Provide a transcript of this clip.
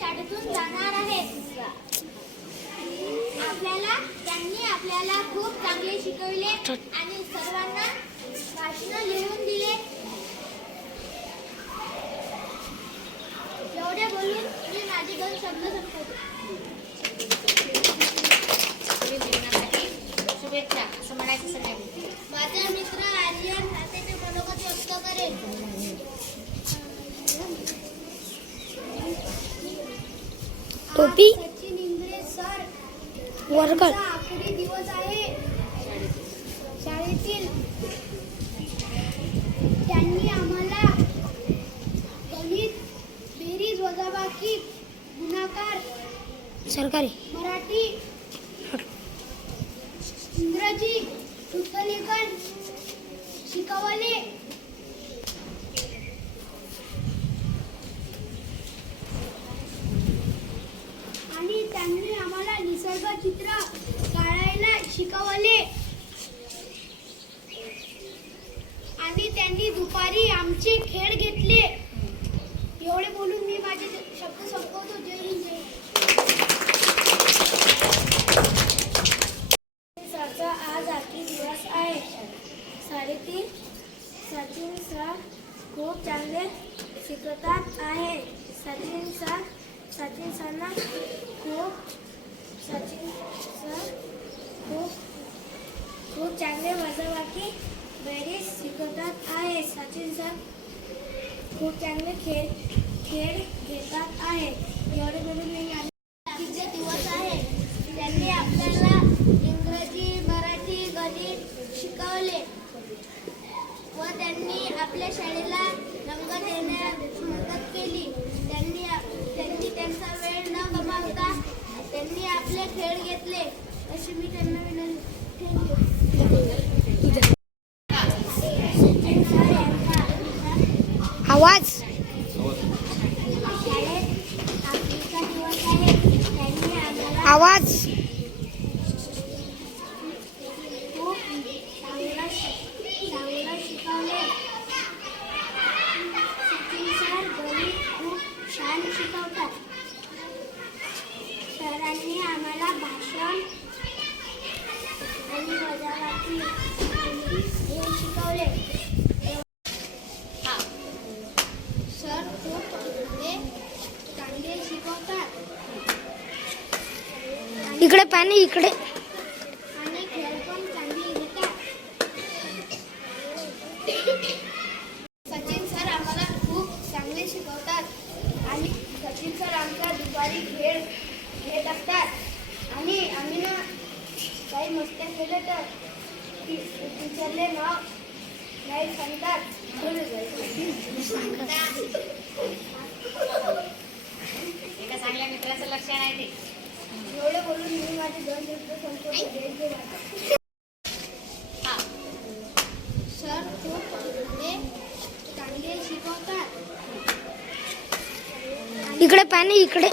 शाळेतून जाणार आहेत. त्यांनी आपल्याला खूप चांगले शिकवले आणि सर्वांना भाषण लिहून दिले. एवढे बोलून मी माझे 2 शब्द संपवतो. शुभेच्छा असं म्हणायचं सगळ्यांनी. माझा मित्र आर्यन त्याचे मनोगत व्यक्त करेल. टोपी सचिन इंद्रे सर वर्ग आखरी दिवस आहे शाळेतील. त्यांनी आम्हाला गणित, बेरीज, वजाबाकी, गुणाकार, सरकारी मराठी, इंग्रजी, शुद्धलेखन शिकवले. आणि त्यांनी आम्हाला निसर्ग चित्र काढायला शिकवले. आणि त्यांनी दुपारी आमचे खेळ घेतले. एवढे बोलून मी माझे शब्द संपवतो. जय हिंद, जय सरचा आज आखरी दिवस आहे शाळेतील. सचिन सर खूप चांगले शिकवतात आहे. सचिन सरना खूप चांगले वजाबाकी, बेरीज शिकवतात आहे. सचिन सर खूप चांगले खेळ घेतात आहे. एवढे बोलून मी आजचे दिवस आहे. त्यांनी आपल्याला इंग्रजी, मराठी, गणित शिकवले व त्यांनी आपल्या शाळेला रंग देण्यास मदत केली. त्यांनी त्यांचा वेळ न गमावता त्यांनी आपले खेळ घेतले अशी मी त्यांना विनंती. आवाज आवाज खूप चांगलं शिकवले. सचिन सर गणित खूप छान शिकवतात. सरांनी आम्हाला भाषण आणि वजाबाकी हे शिकवले. सर खूप चांगले शिकवतात. इकडे पाणी इकडे. आणि खेळ पण चांगले घेतात. सचिन सर आम्हाला खूप चांगले शिकवतात. आणि सचिन सर आमचा दुपारी खेळ घेत असतात. आणि आम्ही ना काही मस्त्या केल्या तर टीचरले नाव नाही सांगतात. एका चांगल्या मित्राचं लक्षण आहे ते. एवढे बोलून मी माझे 2 शब्द संपवतो. सर खूप चांगले शिकवतात. इकडे पाणी इकडे.